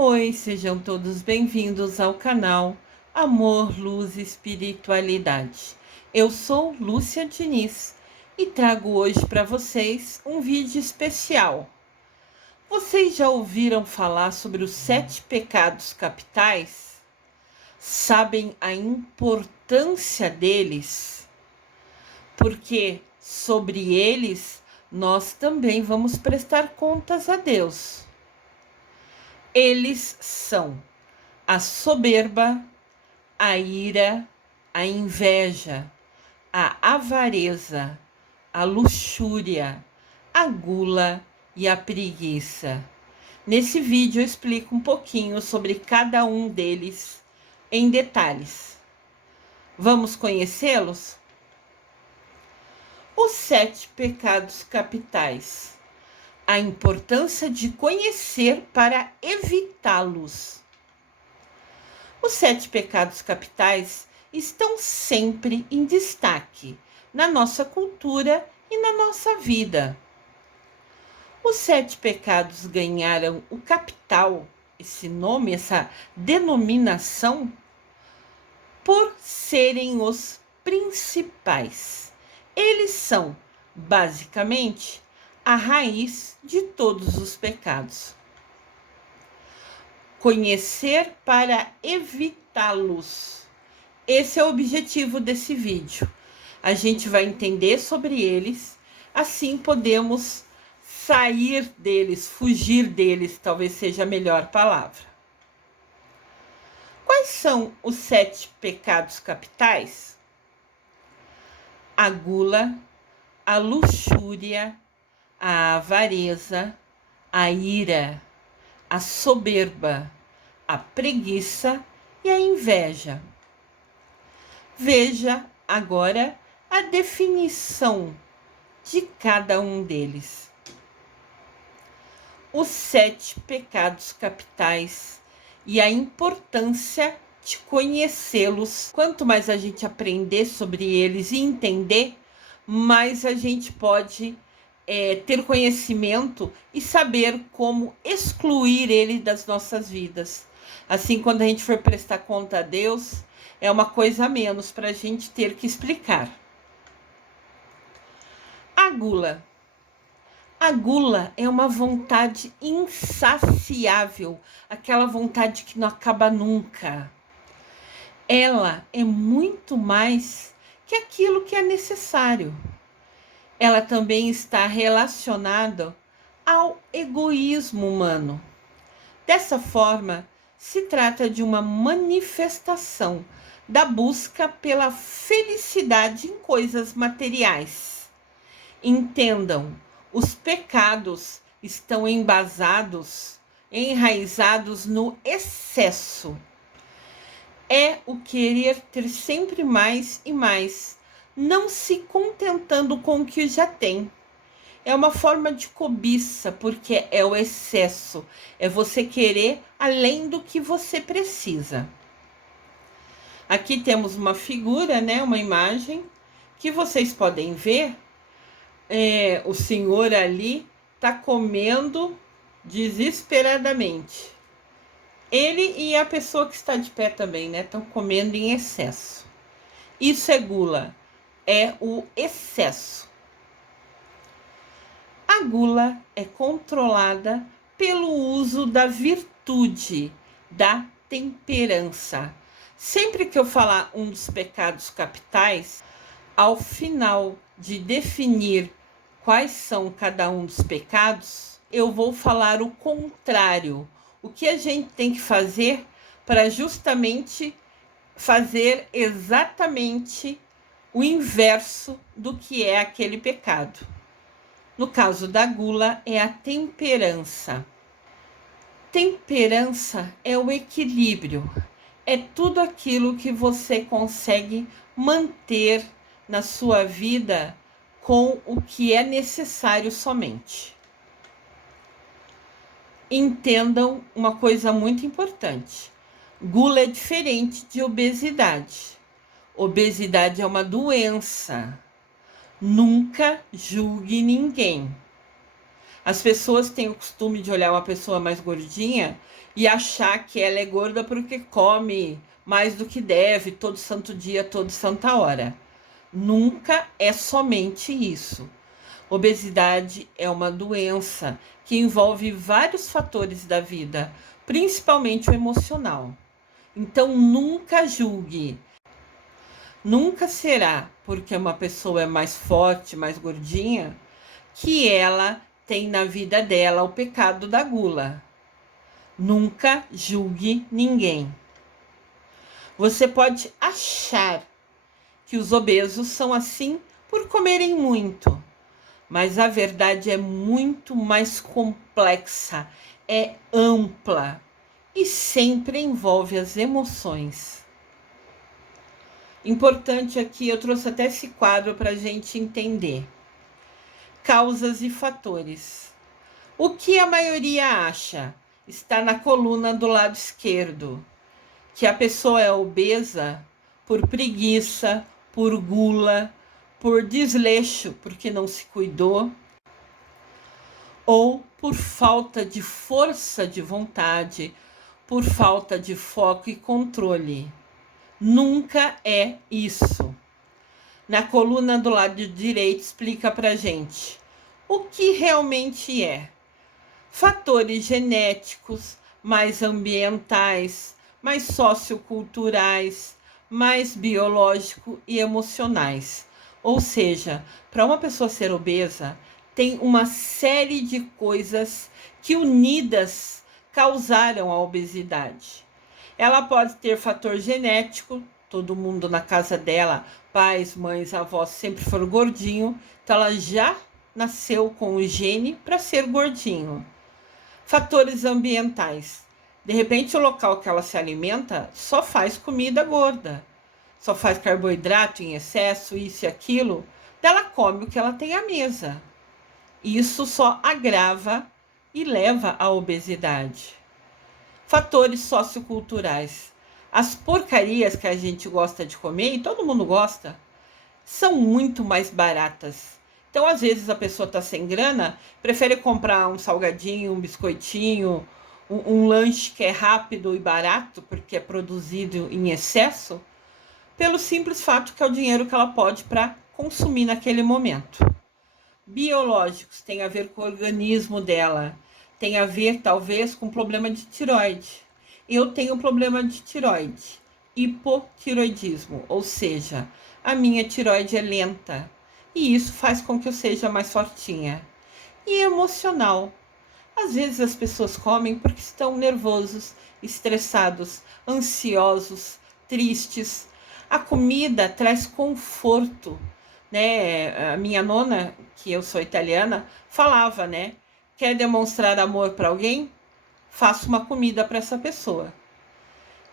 Oi, sejam todos bem-vindos ao canal Amor, Luz e Espiritualidade. Eu sou Lúcia Diniz e trago hoje para vocês um vídeo especial. Vocês já ouviram falar sobre os 7 pecados capitais? Sabem a importância deles? Porque sobre eles nós também vamos prestar contas a Deus. Eles são a soberba, a ira, a inveja, a avareza, a luxúria, a gula e a preguiça. Nesse vídeo eu explico um pouquinho sobre cada um deles em detalhes. Vamos conhecê-los? Os 7 pecados capitais. A importância de conhecer para evitá-los. Os 7 pecados capitais estão sempre em destaque na nossa cultura e na nossa vida. Os 7 pecados ganharam o capital, esse nome, essa denominação, por serem os principais. Eles são, basicamente, a raiz de todos os pecados. Conhecer para evitá-los. Esse é o objetivo desse vídeo. A gente vai entender sobre eles, assim podemos sair deles, fugir deles, talvez seja a melhor palavra. Quais são os 7 pecados capitais? A gula, a luxúria, a avareza, a ira, a soberba, a preguiça e a inveja. Veja agora a definição de cada um deles. Os 7 pecados capitais e a importância de conhecê-los. Quanto mais a gente aprender sobre eles e entender, mais a gente pode ter conhecimento e saber como excluir ele das nossas vidas. Assim, quando a gente for prestar conta a Deus, é uma coisa a menos para a gente ter que explicar. A gula. A gula é uma vontade insaciável, aquela vontade que não acaba nunca. Ela é muito mais que aquilo que é necessário. Ela também está relacionada ao egoísmo humano. Dessa forma, se trata de uma manifestação da busca pela felicidade em coisas materiais. Entendam, os pecados estão enraizados no excesso. É o querer ter sempre mais e mais, não se contentando com o que já tem. É uma forma de cobiça, porque é o excesso. É você querer além do que você precisa. Aqui temos uma figura, né? Uma imagem que vocês podem ver. O senhor ali está comendo desesperadamente. Ele e a pessoa que está de pé também, né? Estão comendo em excesso. Isso é gula. É o excesso. A gula é controlada pelo uso da virtude, da temperança. Sempre que eu falar um dos pecados capitais, ao final de definir quais são cada um dos pecados, eu vou falar o contrário. O que a gente tem que fazer para justamente fazer exatamente o inverso do que é aquele pecado. No caso da gula, é a temperança. Temperança é o equilíbrio, é tudo aquilo que você consegue manter na sua vida com o que é necessário somente. Entendam uma coisa muito importante. Gula é diferente de obesidade. Obesidade é uma doença. Nunca julgue ninguém. As pessoas têm o costume de olhar uma pessoa mais gordinha e achar que ela é gorda porque come mais do que deve, todo santo dia, toda santa hora. Nunca é somente isso. Obesidade é uma doença que envolve vários fatores da vida, principalmente o emocional. Então, nunca julgue. Nunca será porque uma pessoa é mais forte, mais gordinha, que ela tem na vida dela o pecado da gula. Nunca julgue ninguém. Você pode achar que os obesos são assim por comerem muito, mas a verdade é muito mais complexa, é ampla e sempre envolve as emoções. Importante aqui, eu trouxe até esse quadro para a gente entender. Causas e fatores. O que a maioria acha? Está na coluna do lado esquerdo. Que a pessoa é obesa por preguiça, por gula, por desleixo, porque não se cuidou, ou por falta de força de vontade, por falta de foco e controle. Nunca é isso. Na coluna do lado direito explica pra gente o que realmente é. Fatores genéticos, mais ambientais, mais socioculturais, mais biológico e emocionais. Ou seja, para uma pessoa ser obesa, tem uma série de coisas que unidas causaram a obesidade. Ela pode ter fator genético, todo mundo na casa dela, pais, mães, avós sempre foram gordinho, então ela já nasceu com o gene para ser gordinho. Fatores ambientais. De repente, o local que ela se alimenta só faz comida gorda, só faz carboidrato em excesso, isso e aquilo. Ela come o que ela tem à mesa. Isso só agrava e leva à obesidade. Fatores socioculturais. As porcarias que a gente gosta de comer, e todo mundo gosta, são muito mais baratas. Então, às vezes, a pessoa está sem grana, prefere comprar um salgadinho, um biscoitinho, um lanche que é rápido e barato, porque é produzido em excesso, pelo simples fato que é o dinheiro que ela pode para consumir naquele momento. Biológicos tem a ver com o organismo dela, tem a ver talvez com problema de tireoide. Eu tenho problema de tireoide, hipotiroidismo, ou seja, a minha tireoide é lenta e isso faz com que eu seja mais fortinha. E emocional. Às vezes as pessoas comem porque estão nervosos, estressados, ansiosos, tristes. A comida traz conforto, né? A minha nona, que eu sou italiana, falava, né? Quer demonstrar amor para alguém? Faça uma comida para essa pessoa.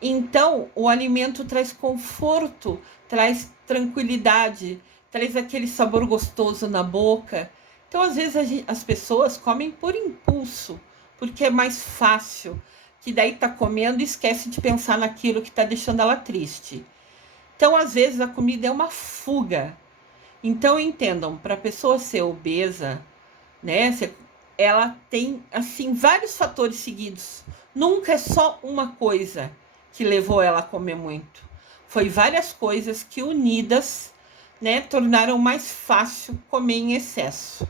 Então, o alimento traz conforto, traz tranquilidade, traz aquele sabor gostoso na boca. Então, às vezes, as pessoas comem por impulso, porque é mais fácil, que daí tá comendo e esquece de pensar naquilo que tá deixando ela triste. Então, às vezes, a comida é uma fuga. Então, entendam, para a pessoa ser obesa, né, ela tem, assim, vários fatores seguidos. Nunca é só uma coisa que levou ela a comer muito. Foi várias coisas que unidas, né, tornaram mais fácil comer em excesso.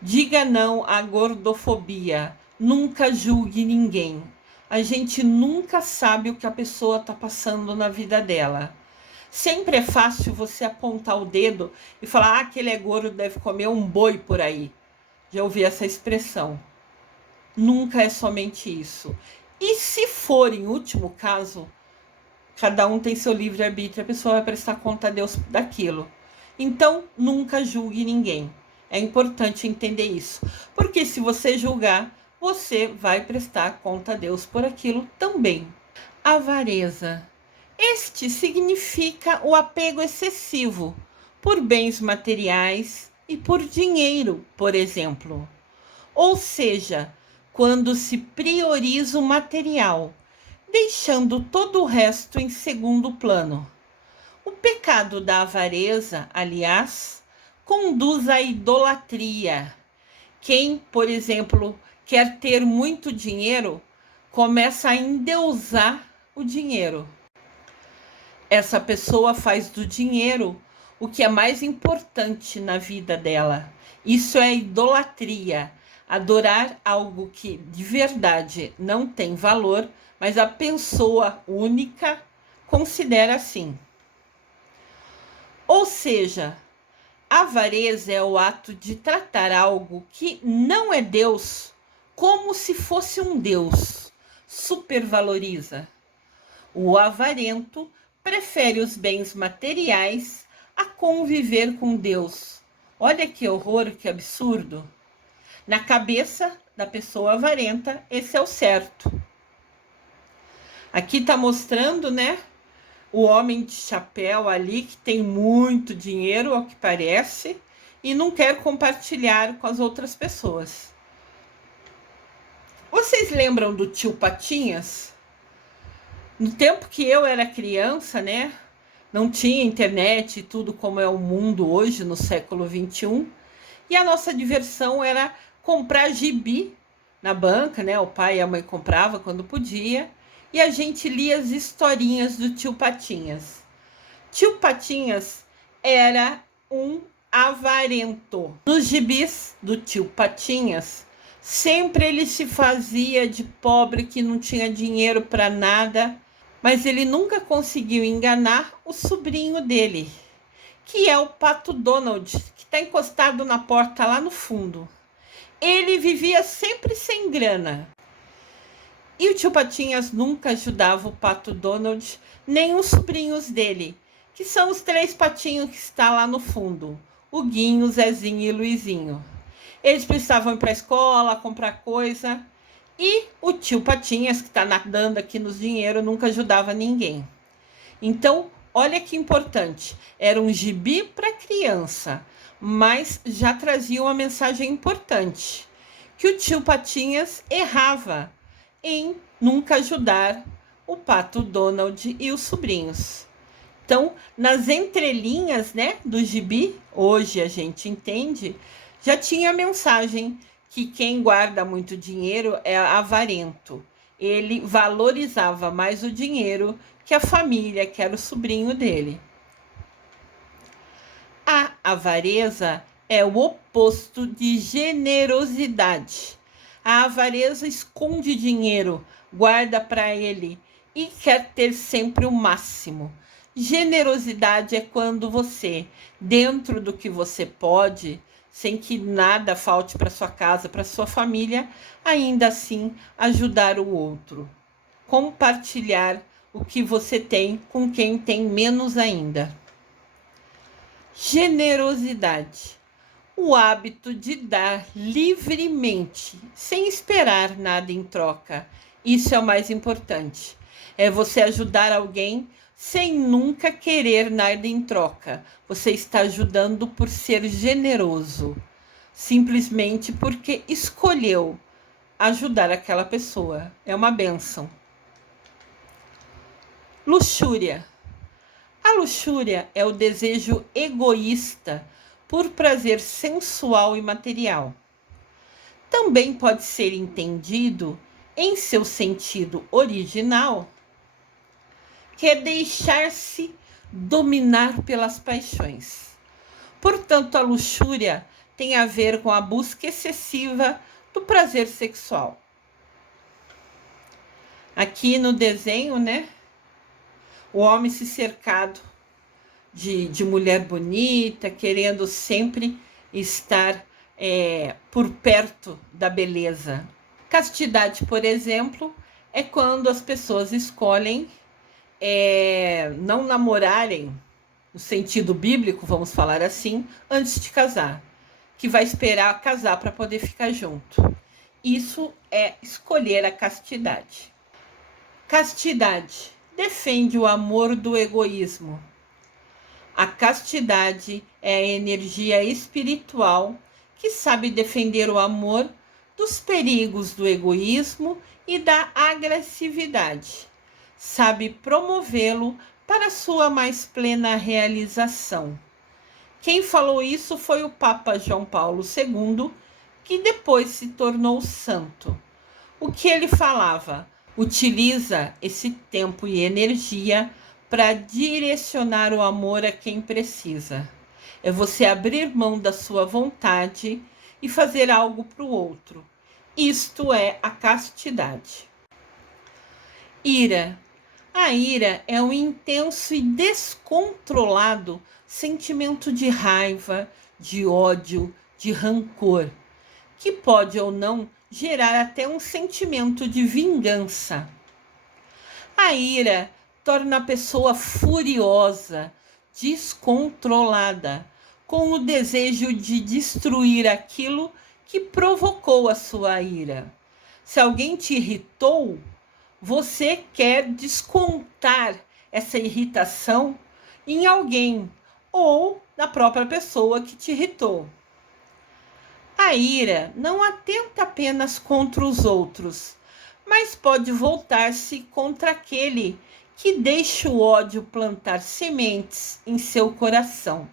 Diga não à gordofobia. Nunca julgue ninguém. A gente nunca sabe o que a pessoa está passando na vida dela. Sempre é fácil você apontar o dedo e falar: ah, aquele é gordo, deve comer um boi por aí. Já ouvi essa expressão. Nunca é somente isso. E se for, em último caso, cada um tem seu livre-arbítrio, a pessoa vai prestar conta a Deus daquilo. Então, nunca julgue ninguém. É importante entender isso. Porque se você julgar, você vai prestar conta a Deus por aquilo também. Avareza. Este significa o apego excessivo por bens materiais e por dinheiro, por exemplo. Ou seja, quando se prioriza o material, deixando todo o resto em segundo plano. O pecado da avareza, aliás, conduz à idolatria. Quem, por exemplo, quer ter muito dinheiro, começa a endeusar o dinheiro. Essa pessoa faz do dinheiro o que é mais importante na vida dela. Isso é idolatria. Adorar algo que de verdade não tem valor, mas a pessoa única considera assim. Ou seja, avareza é o ato de tratar algo que não é Deus como se fosse um Deus. Supervaloriza. O avarento prefere os bens materiais a conviver com Deus. Olha que horror, que absurdo. Na cabeça da pessoa avarenta, esse é o certo. Aqui está mostrando, né, o homem de chapéu ali que tem muito dinheiro, ao que parece, e não quer compartilhar com as outras pessoas. Vocês lembram do tio Patinhas? No tempo que eu era criança, né, não tinha internet e tudo como é o mundo hoje, no século XXI, e a nossa diversão era comprar gibi na banca, né? O pai e a mãe compravam quando podia, e a gente lia as historinhas do tio Patinhas. Tio Patinhas era um avarento. Nos gibis do tio Patinhas, sempre ele se fazia de pobre que não tinha dinheiro para nada, mas ele nunca conseguiu enganar o sobrinho dele, que é o Pato Donald, que está encostado na porta lá no fundo. Ele vivia sempre sem grana. E o tio Patinhas nunca ajudava o Pato Donald, nem os sobrinhos dele, que são os 3 patinhos que estão lá no fundo, o Guinho, o Zezinho e o Luizinho. Eles precisavam ir para a escola, comprar coisa, e o tio Patinhas, que está nadando aqui nos dinheiro, nunca ajudava ninguém. Então, olha que importante, era um gibi para criança, mas já trazia uma mensagem importante, que o tio Patinhas errava em nunca ajudar o Pato Donald e os sobrinhos. Então, nas entrelinhas, né, do gibi, hoje a gente entende, já tinha a mensagem que quem guarda muito dinheiro é avarento. Ele valorizava mais o dinheiro que a família, que era o sobrinho dele. A avareza é o oposto de generosidade. A avareza esconde dinheiro, guarda para ele e quer ter sempre o máximo. Generosidade é quando você, dentro do que você pode, sem que nada falte para sua casa, para sua família, ainda assim ajudar o outro. Compartilhar o que você tem com quem tem menos ainda. Generosidade. O hábito de dar livremente, sem esperar nada em troca. Isso é o mais importante. É você ajudar alguém sem nunca querer nada em troca. Você está ajudando por ser generoso, simplesmente porque escolheu ajudar aquela pessoa. É uma bênção. Luxúria. A luxúria é o desejo egoísta por prazer sensual e material. Também pode ser entendido, em seu sentido original, que é deixar-se dominar pelas paixões. Portanto, a luxúria tem a ver com a busca excessiva do prazer sexual. Aqui no desenho, né? O homem se cercado de mulher bonita, querendo sempre estar por perto da beleza. Castidade, por exemplo, é quando as pessoas escolhem não namorarem, no sentido bíblico, vamos falar assim, antes de casar, que vai esperar casar para poder ficar junto. Isso é escolher a castidade. Castidade defende o amor do egoísmo. A castidade é a energia espiritual que sabe defender o amor dos perigos do egoísmo e da agressividade. Sabe promovê-lo para sua mais plena realização. Quem falou isso foi o Papa João Paulo II, que depois se tornou santo. O que ele falava? Utiliza esse tempo e energia para direcionar o amor a quem precisa. É você abrir mão da sua vontade e fazer algo para o outro. Isto é a castidade. Ira. A ira é um intenso e descontrolado sentimento de raiva, de ódio, de rancor, que pode ou não gerar até um sentimento de vingança. A ira torna a pessoa furiosa, descontrolada, com o desejo de destruir aquilo que provocou a sua ira. Se alguém te irritou, você quer descontar essa irritação em alguém ou na própria pessoa que te irritou. A ira não atenta apenas contra os outros, mas pode voltar-se contra aquele que deixa o ódio plantar sementes em seu coração.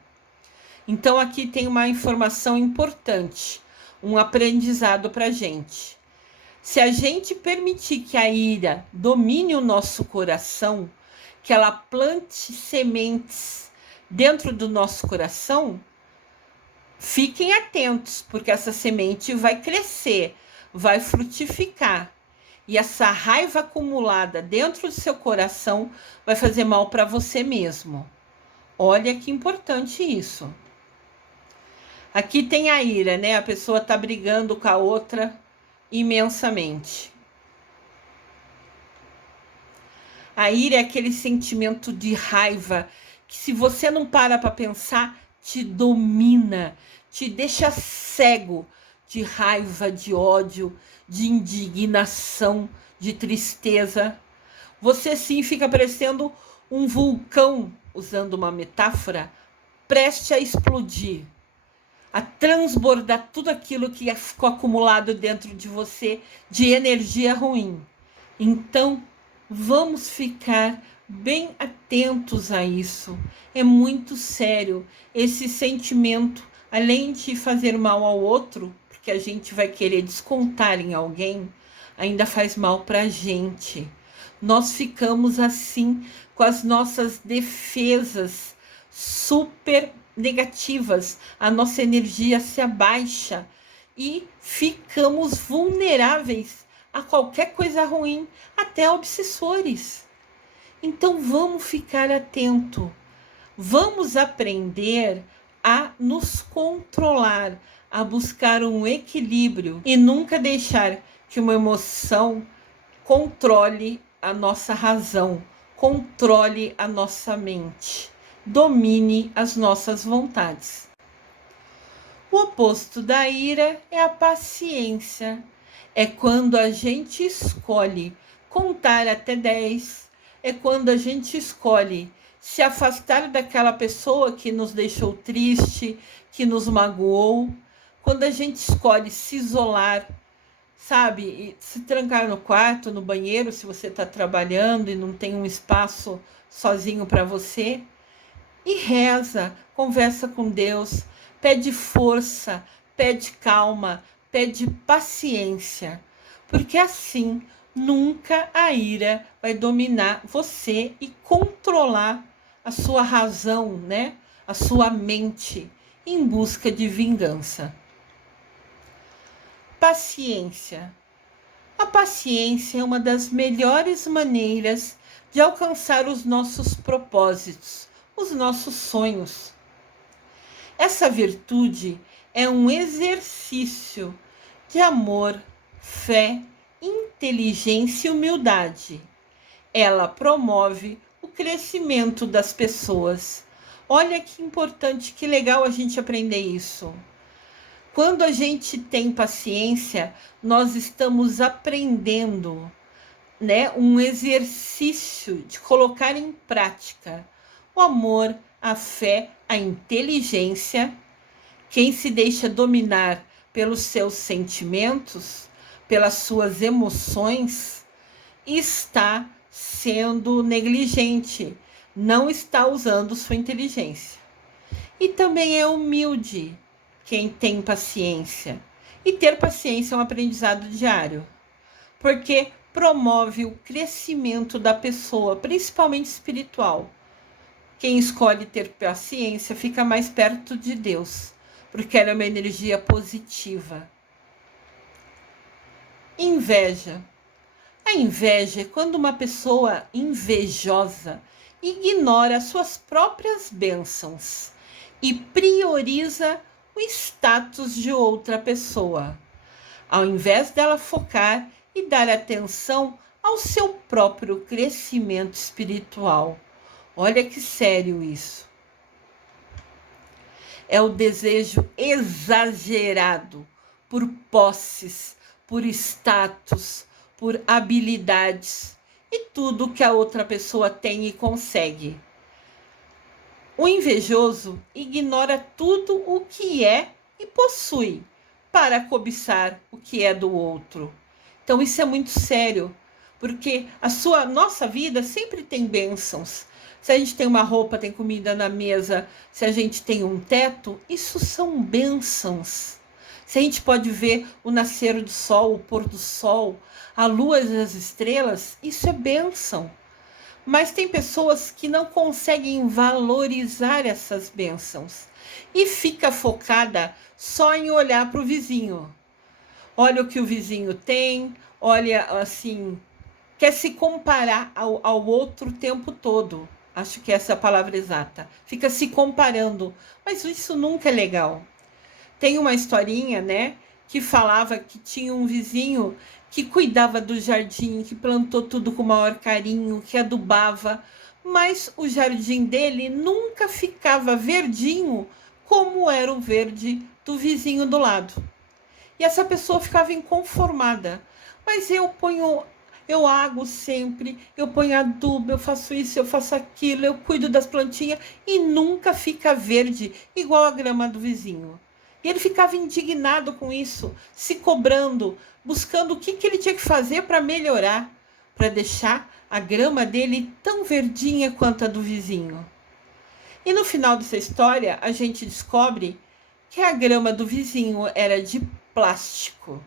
Então aqui tem uma informação importante, um aprendizado para a gente. Se a gente permitir que a ira domine o nosso coração, que ela plante sementes dentro do nosso coração, fiquem atentos, porque essa semente vai crescer, vai frutificar. E essa raiva acumulada dentro do seu coração vai fazer mal para você mesmo. Olha que importante isso. Aqui tem a ira, né? A pessoa está brigando com a outra imensamente. A ira é aquele sentimento de raiva que, se você não para pensar, te domina, te deixa cego de raiva, de ódio, de indignação, de tristeza. Você sim fica parecendo um vulcão, usando uma metáfora, prestes a explodir, a transbordar tudo aquilo que ficou acumulado dentro de você de energia ruim. Então, vamos ficar bem atentos a isso. É muito sério esse sentimento, além de fazer mal ao outro, porque a gente vai querer descontar em alguém, ainda faz mal para a gente. Nós ficamos assim com as nossas defesas super negativas, a nossa energia se abaixa e ficamos vulneráveis a qualquer coisa ruim, até obsessores. Então vamos ficar atento, vamos aprender a nos controlar, a buscar um equilíbrio e nunca deixar que uma emoção controle a nossa razão, controle a nossa mente, domine as nossas vontades. O oposto da ira é a paciência. É quando a gente escolhe contar até 10. É quando a gente escolhe se afastar daquela pessoa que nos deixou triste, que nos magoou. Quando a gente escolhe se isolar, sabe? E se trancar no quarto, no banheiro, se você está trabalhando e não tem um espaço sozinho para você. E reza, conversa com Deus, pede força, pede calma, pede paciência, porque assim nunca a ira vai dominar você e controlar a sua razão, né? A sua mente em busca de vingança. Paciência. A paciência é uma das melhores maneiras de alcançar os nossos propósitos, os nossos sonhos. Essa virtude é um exercício de amor, fé, inteligência e humildade. Ela promove o crescimento das pessoas. Olha que importante, que legal a gente aprender isso. Quando a gente tem paciência, nós estamos aprendendo, né, um exercício de colocar em prática o amor, a fé, a inteligência. Quem se deixa dominar pelos seus sentimentos, pelas suas emoções, está sendo negligente, não está usando sua inteligência. E também é humilde quem tem paciência. E ter paciência é um aprendizado diário, porque promove o crescimento da pessoa, principalmente espiritual. Quem escolhe ter paciência fica mais perto de Deus, porque ela é uma energia positiva. Inveja. A inveja é quando uma pessoa invejosa ignora suas próprias bênçãos e prioriza o status de outra pessoa, ao invés dela focar e dar atenção ao seu próprio crescimento espiritual. Olha que sério isso. É o desejo exagerado por posses, por status, por habilidades e tudo que a outra pessoa tem e consegue. O invejoso ignora tudo o que é e possui para cobiçar o que é do outro. Então isso é muito sério, porque nossa vida sempre tem bênçãos. Se a gente tem uma roupa, tem comida na mesa, se a gente tem um teto, isso são bênçãos. Se a gente pode ver o nascer do sol, o pôr do sol, a lua e as estrelas, isso é bênção. Mas tem pessoas que não conseguem valorizar essas bênçãos e fica focada só em olhar para o vizinho. Olha o que o vizinho tem, olha assim, quer se comparar ao outro o tempo todo. Acho que essa é a palavra exata. Fica se comparando, mas isso nunca é legal. Tem uma historinha, né, que falava que tinha um vizinho que cuidava do jardim, que plantou tudo com o maior carinho, que adubava, mas o jardim dele nunca ficava verdinho como era o verde do vizinho do lado. E essa pessoa ficava inconformada. Mas eu ago sempre, eu ponho adubo, eu faço isso, eu faço aquilo, eu cuido das plantinhas e nunca fica verde igual a grama do vizinho. E ele ficava indignado com isso, se cobrando, buscando o que ele tinha que fazer para melhorar, para deixar a grama dele tão verdinha quanto a do vizinho. E no final dessa história, a gente descobre que a grama do vizinho era de plástico.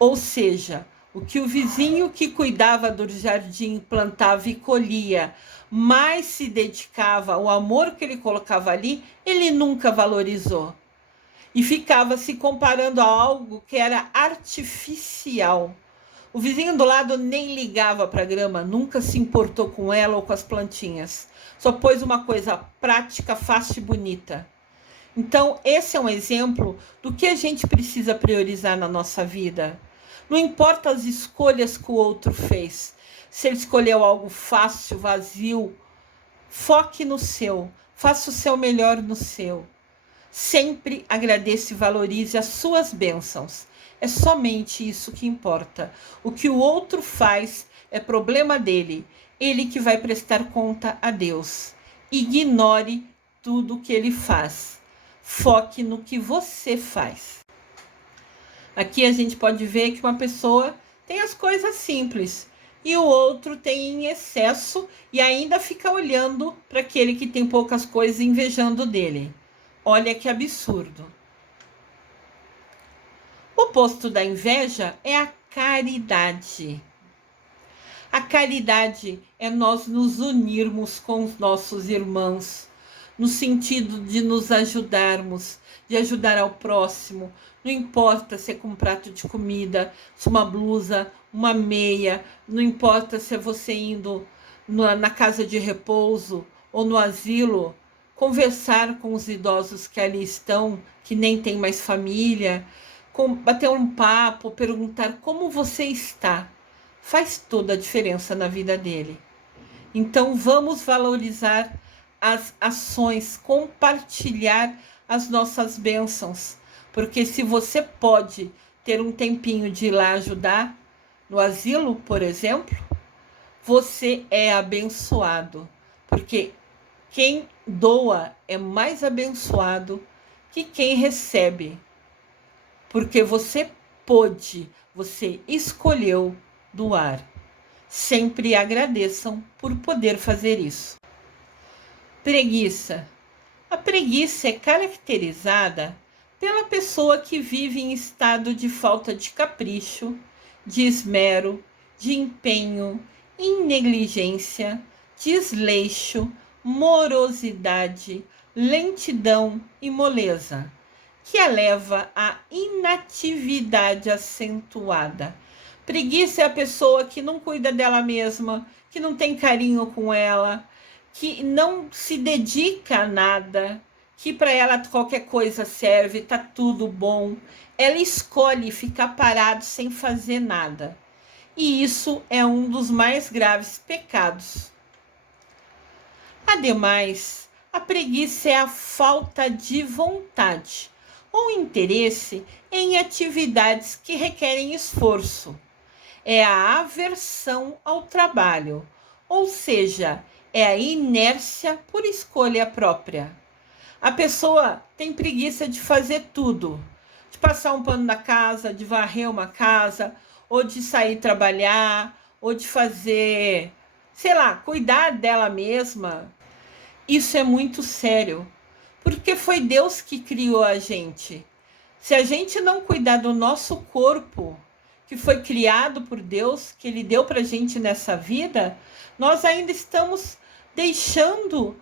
Ou seja, o que o vizinho que cuidava do jardim plantava e colhia, mais se dedicava, o amor que ele colocava ali, ele nunca valorizou. E ficava se comparando a algo que era artificial. O vizinho do lado nem ligava para a grama, nunca se importou com ela ou com as plantinhas. Só pôs uma coisa prática, fácil e bonita. Então, esse é um exemplo do que a gente precisa priorizar na nossa vida. Não importa as escolhas que o outro fez. Se ele escolheu algo fácil, vazio, foque no seu. Faça o seu melhor no seu. Sempre agradeça e valorize as suas bênçãos. É somente isso que importa. O que o outro faz é problema dele. Ele que vai prestar conta a Deus. Ignore tudo o que ele faz. Foque no que você faz. Aqui a gente pode ver que uma pessoa tem as coisas simples e o outro tem em excesso e ainda fica olhando para aquele que tem poucas coisas e invejando dele. Olha que absurdo. O oposto da inveja é a caridade. A caridade é nós nos unirmos com os nossos irmãos, no sentido de nos ajudarmos, de ajudar ao próximo. Não importa se é com um prato de comida, se uma blusa, uma meia, não importa se é você indo na casa de repouso ou no asilo, conversar com os idosos que ali estão, que nem tem mais família, bater um papo, perguntar como você está, faz toda a diferença na vida dele. Então vamos valorizar as ações, compartilhar as nossas bênçãos, porque se você pode ter um tempinho de ir lá ajudar no asilo, por exemplo, você é abençoado, porque quem doa é mais abençoado que quem recebe, porque você pôde, você escolheu doar. Sempre agradeçam por poder fazer isso. Preguiça. A preguiça é caracterizada pela pessoa que vive em estado de falta de capricho, de esmero, de empenho, negligência, desleixo, morosidade, lentidão e moleza, que a leva à inatividade acentuada. Preguiça é a pessoa que não cuida dela mesma, que não tem carinho com ela, que não se dedica a nada, que para ela qualquer coisa serve, tá tudo bom. Ela escolhe ficar parado sem fazer nada. E isso é um dos mais graves pecados. Ademais, a preguiça é a falta de vontade ou interesse em atividades que requerem esforço. É a aversão ao trabalho, ou seja, é a inércia por escolha própria. A pessoa tem preguiça de fazer tudo, de passar um pano na casa, de varrer uma casa, ou de sair trabalhar, ou de fazer, sei lá, cuidar dela mesma. Isso é muito sério, porque foi Deus que criou a gente. Se a gente não cuidar do nosso corpo, que foi criado por Deus, que Ele deu para a gente nessa vida, nós ainda estamos deixando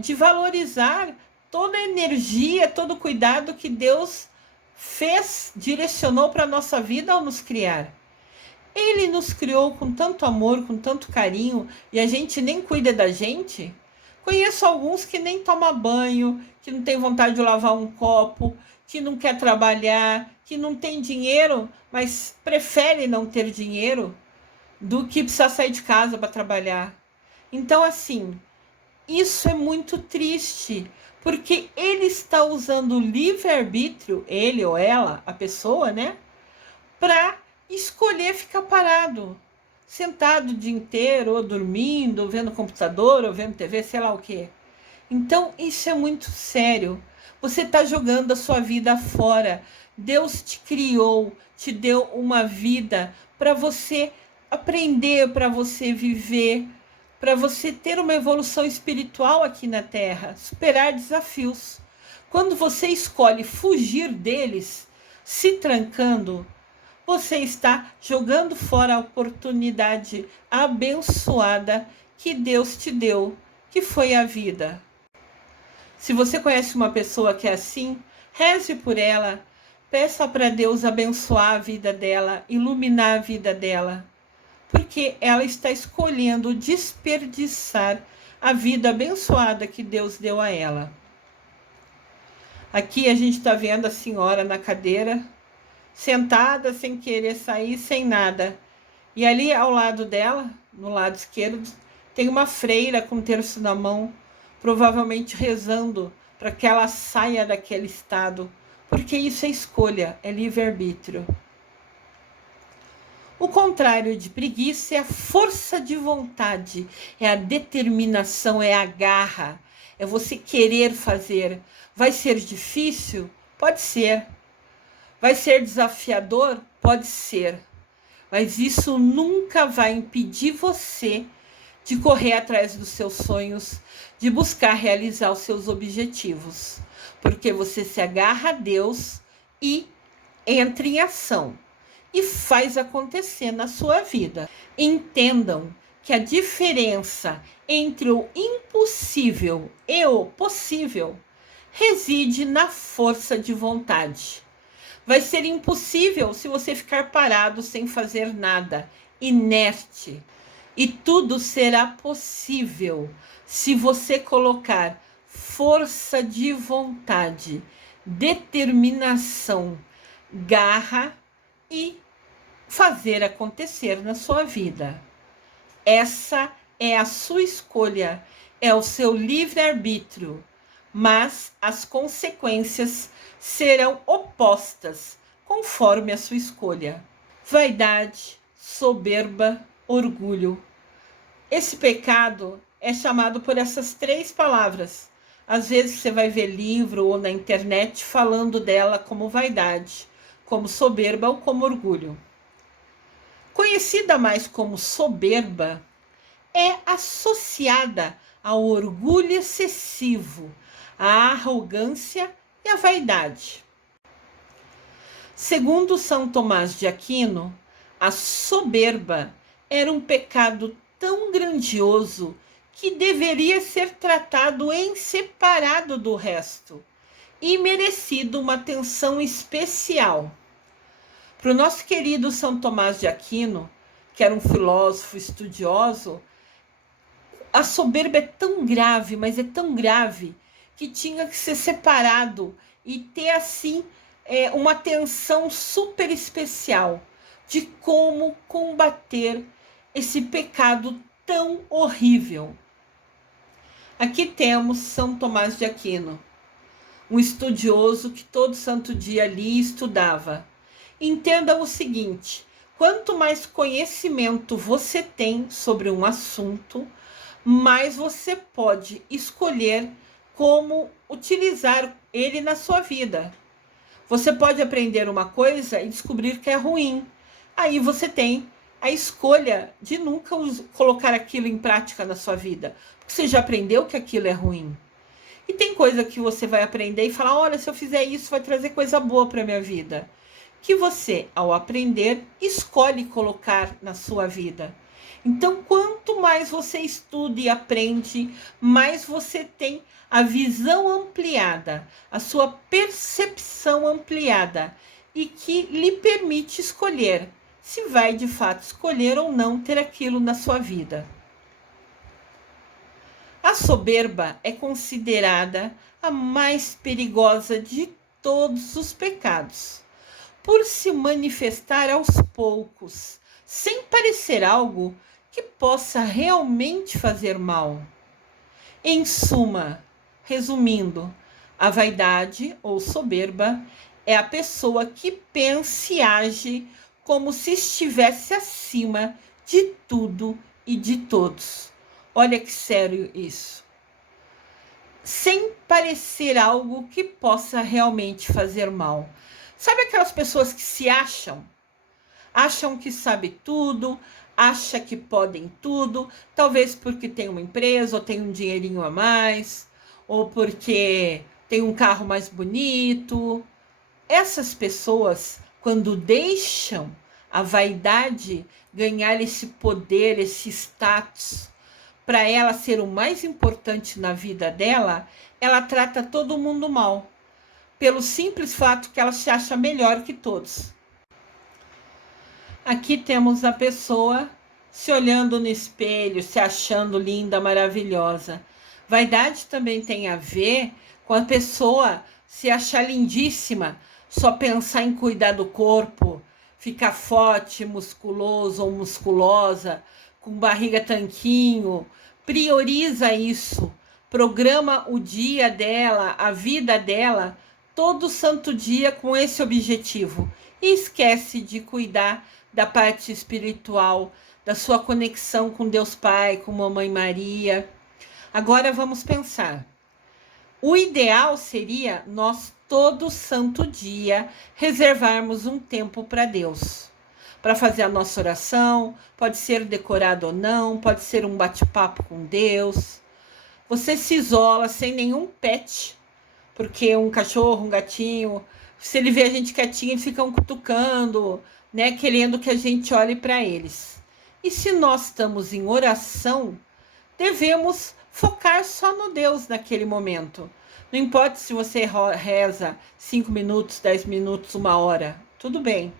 de valorizar toda a energia, todo o cuidado que Deus fez, direcionou para a nossa vida ao nos criar. Ele nos criou com tanto amor, com tanto carinho, e a gente nem cuida da gente. Conheço alguns que nem tomam banho, que não tem vontade de lavar um copo, que não quer trabalhar, que não tem dinheiro, mas prefere não ter dinheiro do que precisar sair de casa para trabalhar. Então, assim, isso é muito triste, porque ele está usando o livre-arbítrio, ele ou ela, a pessoa, né, para escolher ficar parado, sentado o dia inteiro, ou dormindo, ou vendo computador, ou vendo TV, sei lá o quê. Então, isso é muito sério. Você está jogando a sua vida fora. Deus te criou, te deu uma vida para você aprender, para você viver, para você ter uma evolução espiritual aqui na Terra, superar desafios. Quando você escolhe fugir deles, se trancando, você está jogando fora a oportunidade abençoada que Deus te deu, que foi a vida. Se você conhece uma pessoa que é assim, reze por ela, peça para Deus abençoar a vida dela, iluminar a vida dela, porque ela está escolhendo desperdiçar a vida abençoada que Deus deu a ela. Aqui a gente está vendo a senhora na cadeira, sentada, sem querer sair, sem nada. E ali ao lado dela, no lado esquerdo, tem uma freira com um terço na mão, provavelmente rezando para que ela saia daquele estado, porque isso é escolha, é livre-arbítrio. O contrário de preguiça é a força de vontade, é a determinação, é a garra, é você querer fazer. Vai ser difícil? Pode ser. Vai ser desafiador? Pode ser. Mas isso nunca vai impedir você de correr atrás dos seus sonhos, de buscar realizar os seus objetivos, porque você se agarra a Deus e entra em ação e faz acontecer na sua vida. Entendam que a diferença entre o impossível e o possível reside na força de vontade. Vai ser impossível se você ficar parado sem fazer nada, inerte. E tudo será possível se você colocar força de vontade, determinação, garra e fazer acontecer na sua vida. Essa é a sua escolha, é o seu livre-arbítrio, mas as consequências serão opostas conforme a sua escolha. Vaidade, soberba, orgulho. Esse pecado é chamado por essas 3 palavras. Às vezes você vai ver livro ou na internet falando dela como vaidade, como soberba ou como orgulho. Conhecida mais como soberba, é associada ao orgulho excessivo, à arrogância e a vaidade. Segundo São Tomás de Aquino, a soberba era um pecado tão grandioso que deveria ser tratado em separado do resto e merecido uma atenção especial. Para o nosso querido São Tomás de Aquino, que era um filósofo estudioso, a soberba é tão grave, mas é tão grave, que tinha que ser separado e ter assim uma atenção super especial de como combater esse pecado tão horrível. Aqui temos São Tomás de Aquino, um estudioso que todo santo dia lia e estudava. Entenda o seguinte: quanto mais conhecimento você tem sobre um assunto, mais você pode escolher como utilizar ele na sua vida. Você pode aprender uma coisa e descobrir que é ruim. Aí você tem a escolha de nunca colocar aquilo em prática na sua vida, porque você já aprendeu que aquilo é ruim. E tem coisa que você vai aprender e falar: olha, se eu fizer isso vai trazer coisa boa para minha vida, que você, ao aprender, escolhe colocar na sua vida. Então, quanto mais você estuda e aprende, mais você tem a visão ampliada, a sua percepção ampliada, e que lhe permite escolher se vai de fato escolher ou não ter aquilo na sua vida. A soberba é considerada a mais perigosa de todos os pecados, por se manifestar aos poucos, sem parecer algo que possa realmente fazer mal. Em suma, resumindo, a vaidade ou soberba é a pessoa que pensa e age como se estivesse acima de tudo e de todos. Olha que sério isso. Sem parecer algo que possa realmente fazer mal. Sabe aquelas pessoas que se acham que sabe tudo, acha que podem tudo, talvez porque tem uma empresa, ou tem um dinheirinho a mais, ou porque tem um carro mais bonito. Essas pessoas, quando deixam a vaidade ganhar esse poder, esse status, para ela ser o mais importante na vida dela, ela trata todo mundo mal, pelo simples fato que ela se acha melhor que todos. Aqui temos a pessoa se olhando no espelho, se achando linda, maravilhosa. Vaidade também tem a ver com a pessoa se achar lindíssima, só pensar em cuidar do corpo, ficar forte, musculoso ou musculosa, com barriga tanquinho. Prioriza isso, programa o dia dela, a vida dela, todo santo dia com esse objetivo. E esquece de cuidar da parte espiritual, da sua conexão com Deus Pai, com Mamãe Maria. Agora vamos pensar. O ideal seria nós, todo santo dia, reservarmos um tempo para Deus, para fazer a nossa oração. Pode ser decorado ou não, pode ser um bate-papo com Deus. Você se isola sem nenhum pet, porque um cachorro, um gatinho, se ele vê a gente quietinho, eles ficam cutucando, né, querendo que a gente olhe para eles. E se nós estamos em oração, devemos focar só no Deus naquele momento. Não importa se você reza 5 minutos, 10 minutos, 1 hora, tudo bem.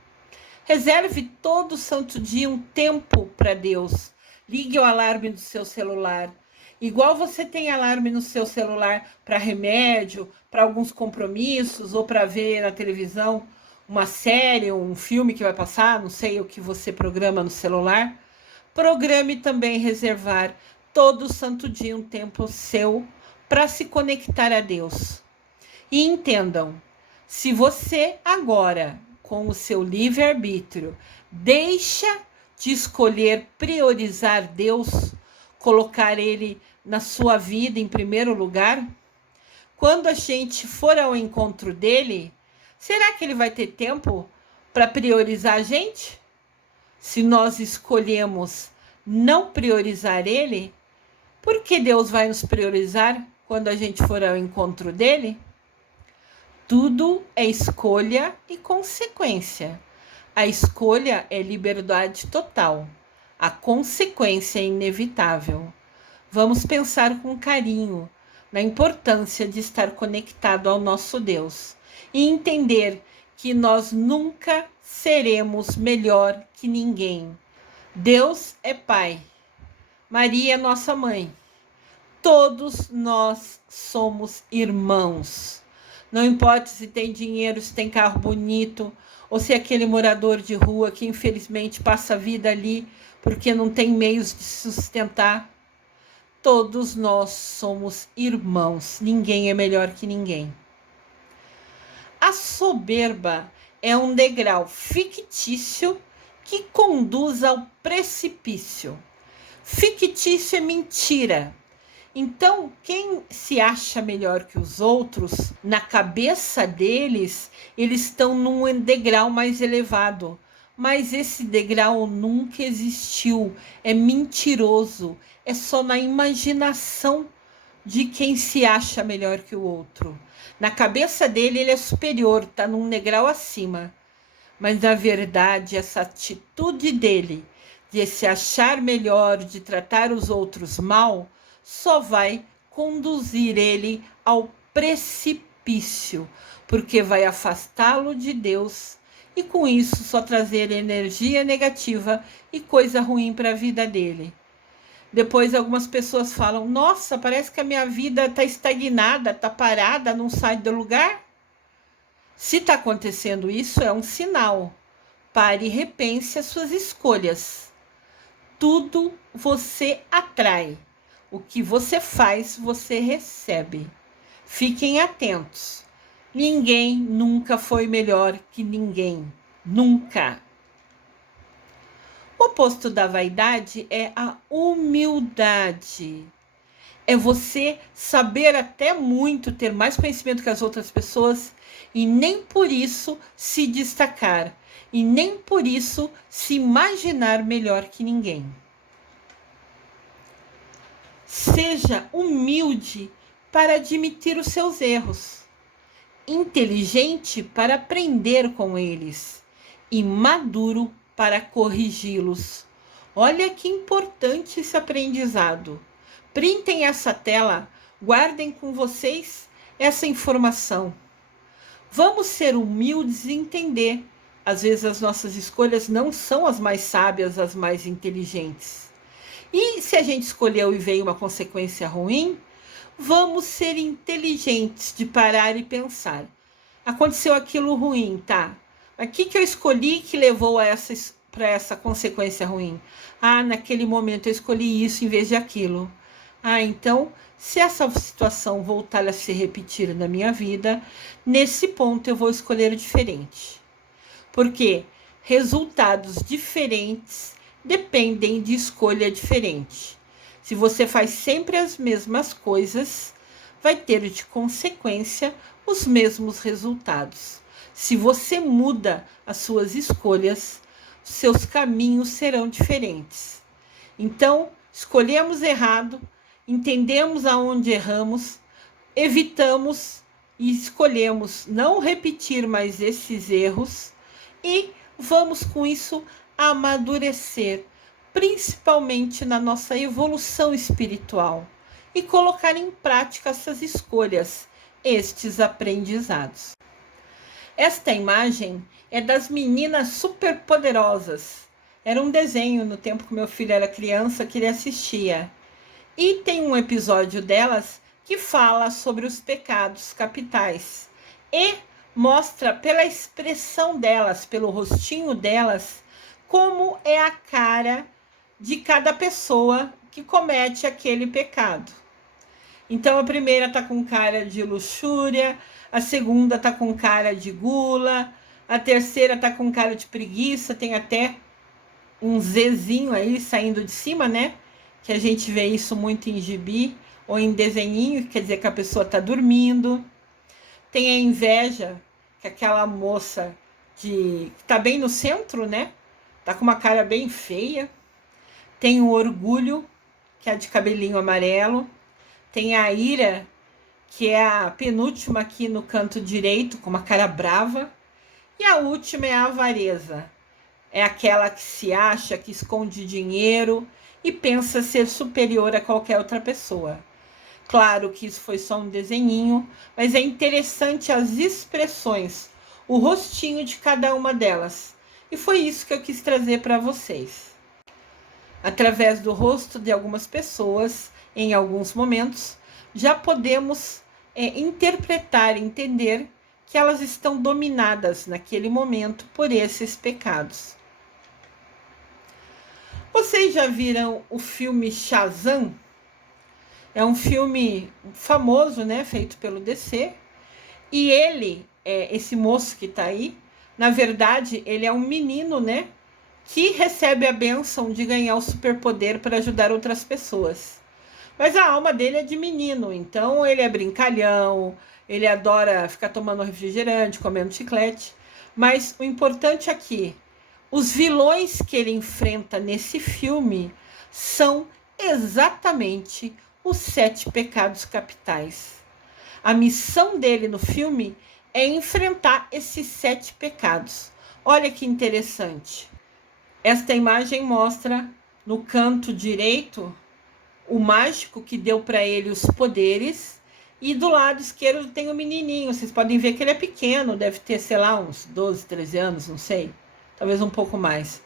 Reserve todo santo dia um tempo para Deus. Ligue o alarme do seu celular. Igual você tem alarme no seu celular para remédio, para alguns compromissos, ou para ver na televisão uma série, um filme que vai passar, não sei o que você programa no celular. Programe também reservar todo santo dia um tempo seu para se conectar a Deus. E entendam, se você agora, com o seu livre-arbítrio, deixa de escolher priorizar Deus, colocar Ele na sua vida em primeiro lugar, quando a gente for ao encontro dele, será que ele vai ter tempo para priorizar a gente? Se nós escolhemos não priorizar ele, por que Deus vai nos priorizar quando a gente for ao encontro dele? Tudo é escolha e consequência. A escolha é liberdade total. A consequência é inevitável. Vamos pensar com carinho na importância de estar conectado ao nosso Deus e entender que nós nunca seremos melhor que ninguém. Deus é Pai, Maria é nossa mãe. Todos nós somos irmãos. Não importa se tem dinheiro, se tem carro bonito, ou se é aquele morador de rua que infelizmente passa a vida ali porque não tem meios de sustentar. Todos nós somos irmãos. Ninguém é melhor que ninguém. A soberba é um degrau fictício que conduz ao precipício. Fictício é mentira. Então, quem se acha melhor que os outros, na cabeça deles, eles estão num degrau mais elevado. Mas esse degrau nunca existiu. É mentiroso. É só na imaginação de quem se acha melhor que o outro. Na cabeça dele, ele é superior, está num degrau acima. Mas, na verdade, essa atitude dele de se achar melhor, de tratar os outros mal, só vai conduzir ele ao precipício, porque vai afastá-lo de Deus e com isso só trazer energia negativa e coisa ruim para a vida dele. Depois algumas pessoas falam: nossa, parece que a minha vida está estagnada, está parada, não sai do lugar. Se está acontecendo isso, é um sinal. Pare e repense as suas escolhas. Tudo você atrai. O que você faz, você recebe. Fiquem atentos. Ninguém nunca foi melhor que ninguém. Nunca. O oposto da vaidade é a humildade. É você saber até muito, ter mais conhecimento que as outras pessoas e nem por isso se destacar. E nem por isso se imaginar melhor que ninguém. Seja humilde para admitir os seus erros, inteligente para aprender com eles e maduro para corrigi-los. Olha que importante esse aprendizado. Printem essa tela, guardem com vocês essa informação. Vamos ser humildes e entender. Às vezes as nossas escolhas não são as mais sábias, as mais inteligentes. E se a gente escolheu e veio uma consequência ruim, vamos ser inteligentes de parar e pensar. Aconteceu aquilo ruim, tá? Mas o que eu escolhi que levou para essa consequência ruim? Ah, naquele momento eu escolhi isso em vez de aquilo. Ah, então, se essa situação voltar a se repetir na minha vida, nesse ponto eu vou escolher diferente. Porque resultados diferentes dependem de escolha diferente. Se você faz sempre as mesmas coisas, vai ter de consequência os mesmos resultados. Se você muda as suas escolhas, seus caminhos serão diferentes. Então, escolhemos errado, entendemos aonde erramos, evitamos e escolhemos não repetir mais esses erros e vamos com isso amadurecer, principalmente na nossa evolução espiritual e colocar em prática essas escolhas, estes aprendizados. Esta imagem é das meninas superpoderosas. Era um desenho no tempo que meu filho era criança que ele assistia. E tem um episódio delas que fala sobre os pecados capitais e mostra pela expressão delas, pelo rostinho delas, como é a cara de cada pessoa que comete aquele pecado. Então a primeira tá com cara de luxúria, a segunda tá com cara de gula, a terceira tá com cara de preguiça, tem até um Zzinho aí saindo de cima, né? Que a gente vê isso muito em gibi ou em desenhinho, que quer dizer que a pessoa tá dormindo. Tem a inveja, que é aquela moça que tá bem no centro, né? Tá com uma cara bem feia. Tem o orgulho, que é de cabelinho amarelo. Tem a ira, que é a penúltima aqui no canto direito, com uma cara brava. E a última é a avareza. É aquela que se acha, que esconde dinheiro e pensa ser superior a qualquer outra pessoa. Claro que isso foi só um desenhinho, mas é interessante as expressões, o rostinho de cada uma delas. E foi isso que eu quis trazer para vocês. Através do rosto de algumas pessoas, em alguns momentos, já podemos interpretar, entender que elas estão dominadas naquele momento por esses pecados. Vocês já viram o filme Shazam? É um filme famoso, né, feito pelo DC. E ele, esse moço que tá aí, na verdade, ele é um menino, né, que recebe a bênção de ganhar o superpoder para ajudar outras pessoas. Mas a alma dele é de menino, então ele é brincalhão, ele adora ficar tomando refrigerante, comendo chiclete. Mas o importante aqui, os vilões que ele enfrenta nesse filme são exatamente os 7 pecados capitais. A missão dele no filme é enfrentar esses 7 pecados. Olha que interessante. Esta imagem mostra no canto direito o mágico que deu para ele os poderes, e do lado esquerdo tem o menininho. Vocês podem ver que ele é pequeno, deve ter, sei lá, uns 12, 13 anos, não sei, talvez um pouco mais.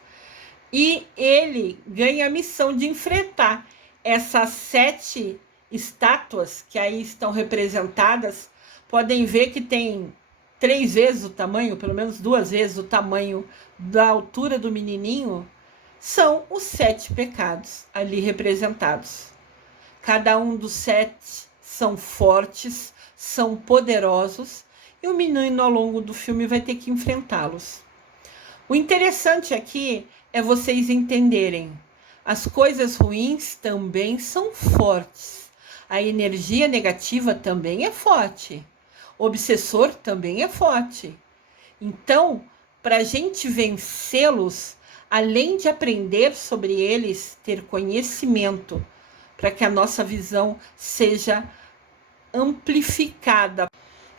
E ele ganha a missão de enfrentar essas 7 estátuas que aí estão representadas. Podem ver que tem 3 vezes o tamanho, pelo menos 2 vezes o tamanho da altura do menininho. São os 7 pecados ali representados. Cada um dos 7 são fortes, são poderosos, e o menino ao longo do filme vai ter que enfrentá-los. O interessante aqui é vocês entenderem, as coisas ruins também são fortes. A energia negativa também é forte. O obsessor também é forte. Então, para a gente vencê-los, além de aprender sobre eles, ter conhecimento, para que a nossa visão seja amplificada,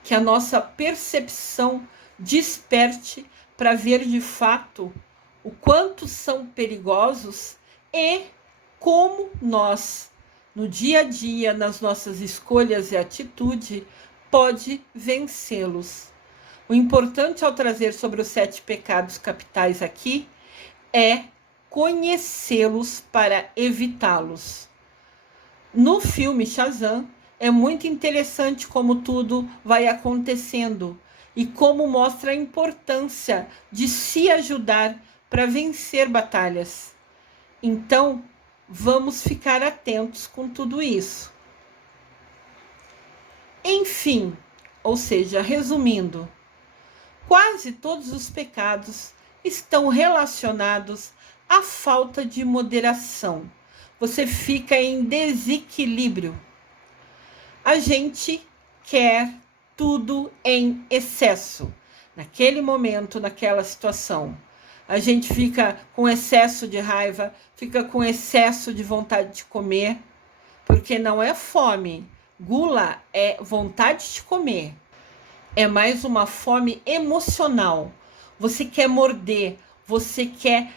que a nossa percepção desperte para ver de fato o quanto são perigosos e como nós, no dia a dia, nas nossas escolhas e atitude, pode vencê-los. O importante ao trazer sobre os 7 pecados capitais aqui é conhecê-los para evitá-los. No filme Shazam, é muito interessante como tudo vai acontecendo e como mostra a importância de se ajudar para vencer batalhas. Então, vamos ficar atentos com tudo isso. Enfim, ou seja, resumindo, quase todos os pecados estão relacionados à falta de moderação. Você fica em desequilíbrio. A gente quer tudo em excesso. Naquele momento, naquela situação, a gente fica com excesso de raiva, fica com excesso de vontade de comer, porque não é fome. Gula é vontade de comer. É mais uma fome emocional. Você quer morder, você quer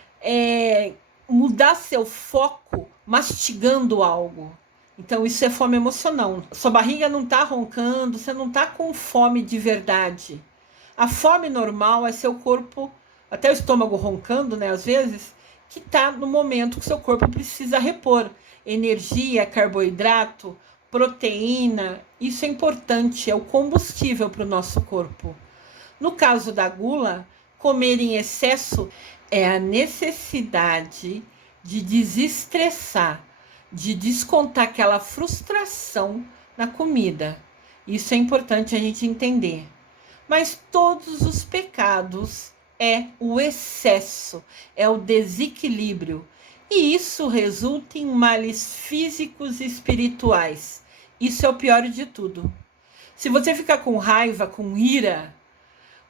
mudar seu foco mastigando algo. Então isso é fome emocional. Sua barriga não está roncando, você não está com fome de verdade. A fome normal é seu corpo, até o estômago roncando, né, às vezes, que está no momento que seu corpo precisa repor energia, carboidrato, proteína. Isso é importante, é o combustível para o nosso corpo. No caso da gula, comer em excesso é a necessidade de desestressar, de descontar aquela frustração na comida. Isso é importante a gente entender. Mas todos os pecados é o excesso, é o desequilíbrio. E isso resulta em males físicos e espirituais. Isso é o pior de tudo. Se você ficar com raiva, com ira,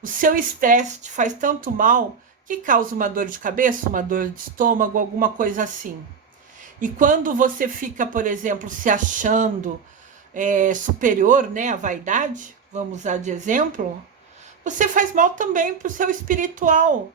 o seu estresse te faz tanto mal que causa uma dor de cabeça, uma dor de estômago, alguma coisa assim. E quando você fica, por exemplo, se achando, superior, né, a vaidade, vamos usar de exemplo, você faz mal também para o seu espiritual.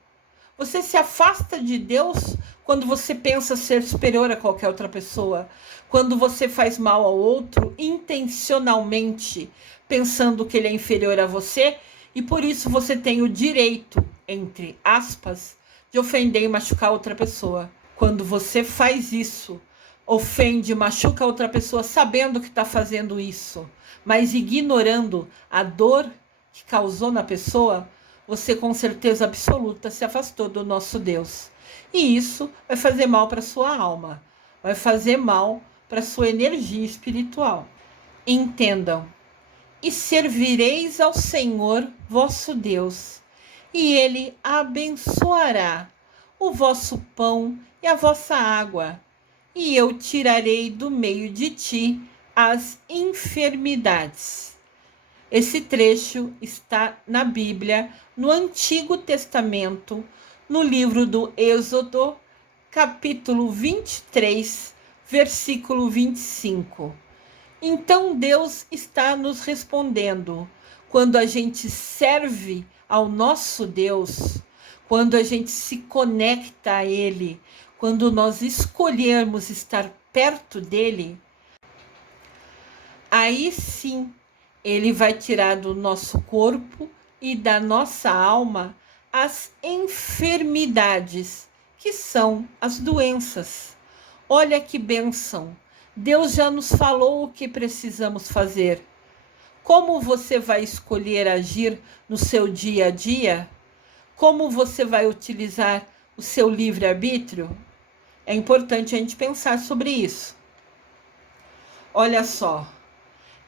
Você se afasta de Deus quando você pensa ser superior a qualquer outra pessoa. Quando você faz mal ao outro intencionalmente, pensando que ele é inferior a você, e por isso você tem o direito, entre aspas, de ofender e machucar outra pessoa. Quando você faz isso, ofende, machuca outra pessoa sabendo que está fazendo isso, mas ignorando a dor que causou na pessoa, você com certeza absoluta se afastou do nosso Deus. E isso vai fazer mal para sua alma, vai fazer mal para sua energia espiritual. Entendam. E servireis ao Senhor vosso Deus, e ele abençoará o vosso pão e a vossa água, e eu tirarei do meio de ti as enfermidades. Esse trecho está na Bíblia, no Antigo Testamento, no livro do Êxodo, capítulo 23, versículo 25. Então Deus está nos respondendo. Quando a gente serve ao nosso Deus, quando a gente se conecta a Ele, quando nós escolhermos estar perto dEle, aí sim Ele vai tirar do nosso corpo e da nossa alma as enfermidades, que são as doenças. Olha que bênção! Deus já nos falou o que precisamos fazer. Como você vai escolher agir no seu dia a dia? Como você vai utilizar o seu livre-arbítrio? É importante a gente pensar sobre isso. Olha só,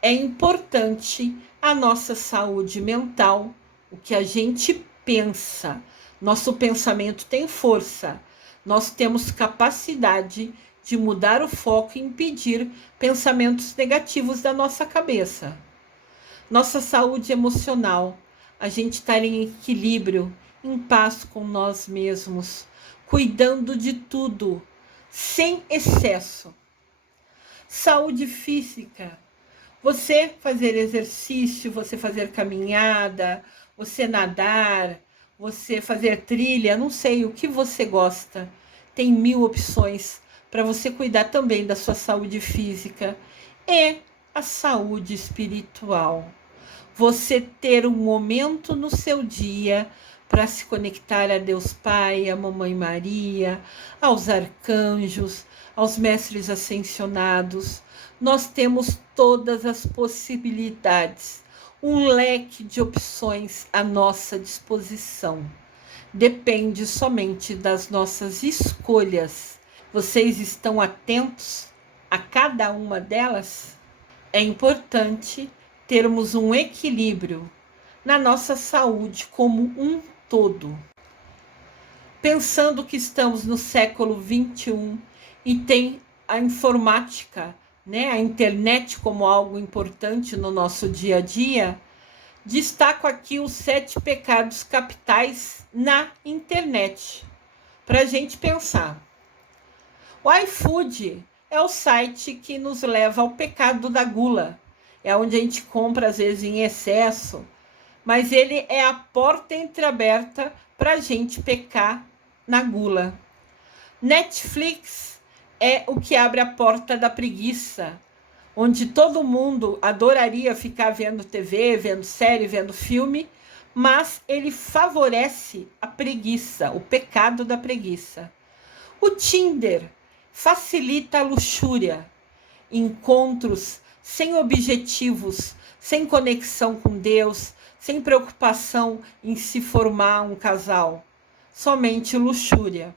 é importante a nossa saúde mental, o que a gente pensa. Nosso pensamento tem força. Nós temos capacidade de mudar o foco e impedir pensamentos negativos da nossa cabeça. Nossa saúde emocional, a gente estar em equilíbrio, em paz com nós mesmos, cuidando de tudo, sem excesso. Saúde física, você fazer exercício, você fazer caminhada, você nadar, você fazer trilha, não sei o que você gosta. Tem 1000 opções para você cuidar também da sua saúde física e a saúde espiritual. Você ter um momento no seu dia para se conectar a Deus Pai, a Mamãe Maria, aos arcanjos, aos mestres ascensionados. Nós temos todas as possibilidades, um leque de opções à nossa disposição. Depende somente das nossas escolhas. Vocês estão atentos a cada uma delas? É importante termos um equilíbrio na nossa saúde como um todo. Pensando que estamos no século 21 e tem a informática, né, a internet como algo importante no nosso dia a dia, destaco aqui os 7 pecados capitais na internet, para a gente pensar. O iFood é o site que nos leva ao pecado da gula. É onde a gente compra, às vezes, em excesso. Mas ele é a porta entreaberta para a gente pecar na gula. Netflix é o que abre a porta da preguiça. Onde todo mundo adoraria ficar vendo TV, vendo série, vendo filme. Mas ele favorece a preguiça, o pecado da preguiça. O Tinder facilita a luxúria, encontros sem objetivos, sem conexão com Deus, sem preocupação em se formar um casal, somente luxúria.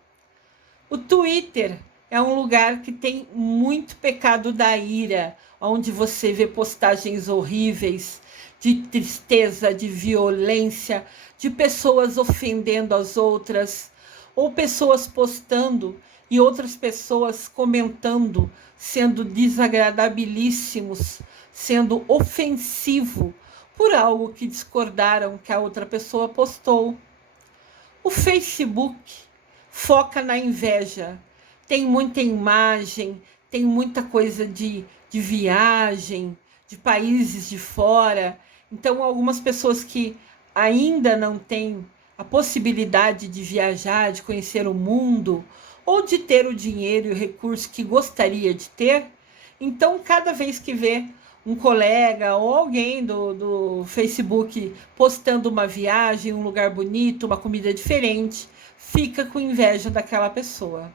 O Twitter é um lugar que tem muito pecado da ira, onde você vê postagens horríveis, de tristeza, de violência, de pessoas ofendendo as outras, ou pessoas postando e outras pessoas comentando, sendo desagradabilíssimos, sendo ofensivo por algo que discordaram que a outra pessoa postou. O Facebook foca na inveja. Tem muita imagem, tem muita coisa de viagem, de países de fora. Então, algumas pessoas que ainda não têm a possibilidade de viajar, de conhecer o mundo, ou de ter o dinheiro e o recurso que gostaria de ter, então, cada vez que vê um colega ou alguém do Facebook postando uma viagem, um lugar bonito, uma comida diferente, fica com inveja daquela pessoa.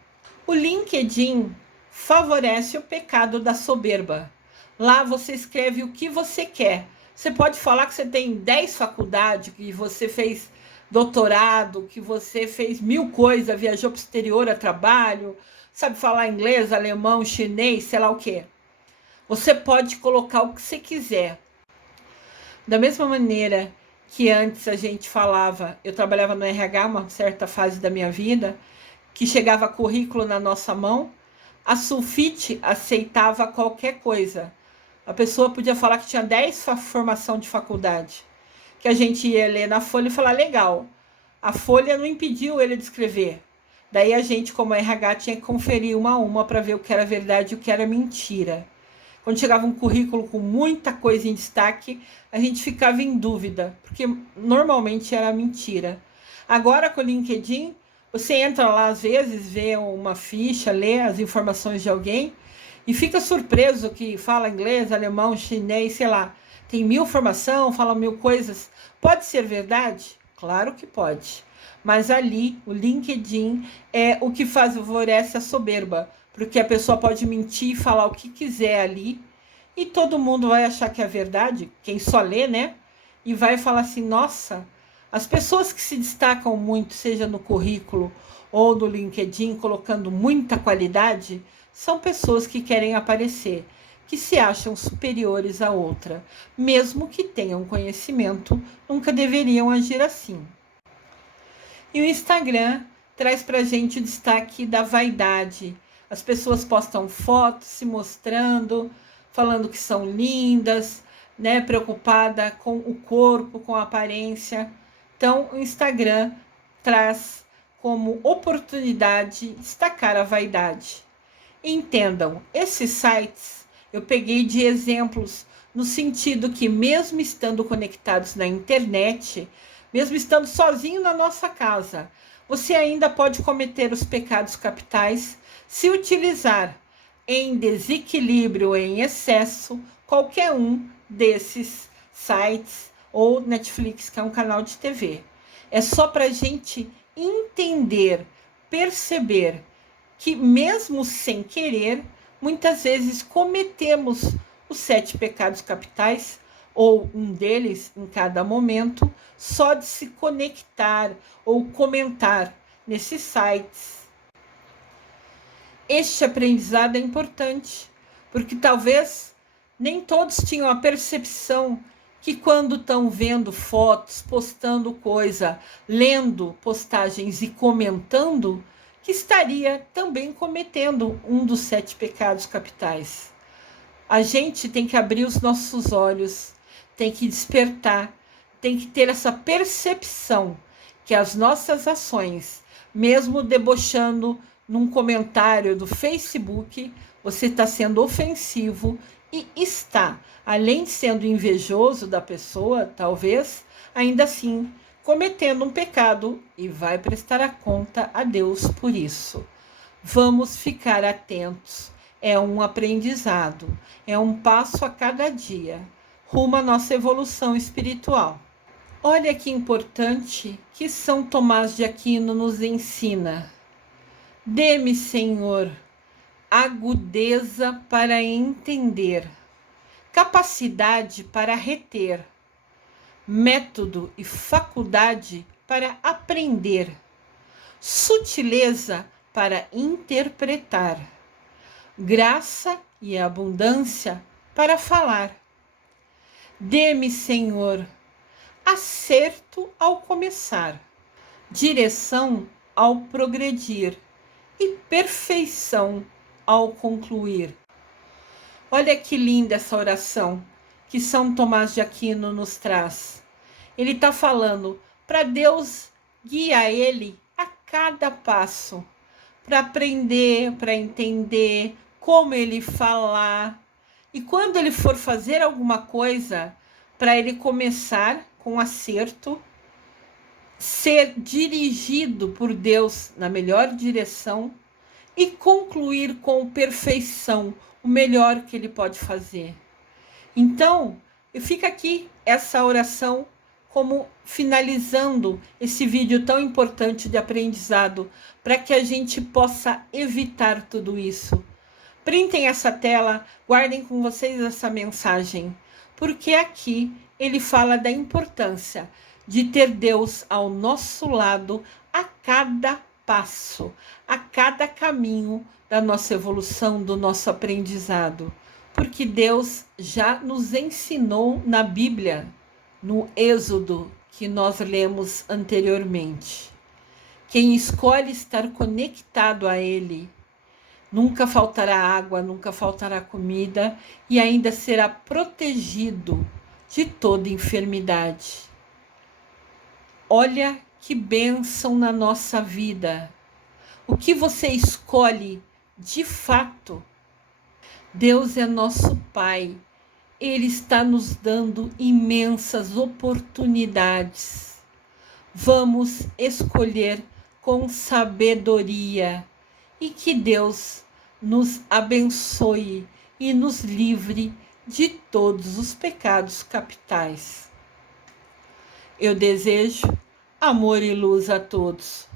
O LinkedIn favorece o pecado da soberba. Lá você escreve o que você quer. Você pode falar que você tem 10 faculdades, que você fez doutorado, que você fez 1000 coisas, viajou para o exterior a trabalho, sabe falar inglês, alemão, chinês, sei lá o quê. Você pode colocar o que você quiser. Da mesma maneira que antes a gente falava, eu trabalhava no RH uma certa fase da minha vida, que chegava currículo na nossa mão, a Sulfite aceitava qualquer coisa. A pessoa podia falar que tinha 10 formação de faculdade, que a gente ia ler na folha e falar, legal, a folha não impediu ele de escrever. Daí a gente, como RH, tinha que conferir uma a uma para ver o que era verdade e o que era mentira. Quando chegava um currículo com muita coisa em destaque, a gente ficava em dúvida, porque normalmente era mentira. Agora com o LinkedIn, você entra lá às vezes, vê uma ficha, lê as informações de alguém e fica surpreso que fala inglês, alemão, chinês, sei lá, tem 1000 formação, fala 1000 coisas. Pode ser verdade? Claro que pode. Mas ali, o LinkedIn é o que favorece a soberba, porque a pessoa pode mentir e falar o que quiser ali e todo mundo vai achar que é verdade, quem só lê, né? E vai falar assim, nossa, as pessoas que se destacam muito, seja no currículo ou no LinkedIn, colocando muita qualidade, são pessoas que querem aparecer, que se acham superiores a outra, mesmo que tenham conhecimento, nunca deveriam agir assim. E o Instagram traz pra gente o destaque da vaidade. As pessoas postam fotos se mostrando, falando que são lindas, né, preocupada com o corpo, com a aparência. Então, o Instagram traz como oportunidade destacar a vaidade. Entendam, esses sites eu peguei de exemplos no sentido que, mesmo estando conectados na internet, mesmo estando sozinho na nossa casa, você ainda pode cometer os pecados capitais se utilizar em desequilíbrio, em excesso, qualquer um desses sites ou Netflix, que é um canal de TV. É só para a gente entender, perceber que mesmo sem querer, muitas vezes cometemos os 7 pecados capitais, ou um deles em cada momento, só de se conectar ou comentar nesses sites. Este aprendizado é importante, porque talvez nem todos tinham a percepção que quando estão vendo fotos, postando coisa, lendo postagens e comentando, que estaria também cometendo um dos 7 pecados capitais. A gente tem que abrir os nossos olhos, tem que despertar, tem que ter essa percepção que as nossas ações, mesmo debochando num comentário do Facebook, você está sendo ofensivo e está, além de sendo invejoso da pessoa, talvez, ainda assim, cometendo um pecado e vai prestar a conta a Deus por isso. Vamos ficar atentos. É um aprendizado, é um passo a cada dia, rumo à nossa evolução espiritual. Olha que importante que São Tomás de Aquino nos ensina. Dê-me, Senhor, agudeza para entender, capacidade para reter, método e faculdade para aprender, sutileza para interpretar, graça e abundância para falar. Dê-me, Senhor, acerto ao começar, direção ao progredir e perfeição ao concluir. Olha que linda essa oração que São Tomás de Aquino nos traz. Ele está falando para Deus guiar ele a cada passo, para aprender, para entender como ele falar, E quando ele for fazer alguma coisa, para ele começar com acerto, ser dirigido por Deus na melhor direção e concluir com perfeição o melhor que ele pode fazer. Então, fica aqui essa oração como finalizando esse vídeo tão importante de aprendizado, para que a gente possa evitar tudo isso. Printem essa tela, guardem com vocês essa mensagem, porque aqui ele fala da importância de ter Deus ao nosso lado a cada passo, a cada caminho da nossa evolução, do nosso aprendizado. Porque Deus já nos ensinou na Bíblia, no Êxodo, que nós lemos anteriormente. Quem escolhe estar conectado a Ele, nunca faltará água, nunca faltará comida e ainda será protegido de toda enfermidade. Olha que bênção na nossa vida. O que você escolhe de fato? Deus é nosso Pai. Ele está nos dando imensas oportunidades. Vamos escolher com sabedoria e que Deus nos abençoe e nos livre de todos os pecados capitais. Eu desejo amor e luz a todos.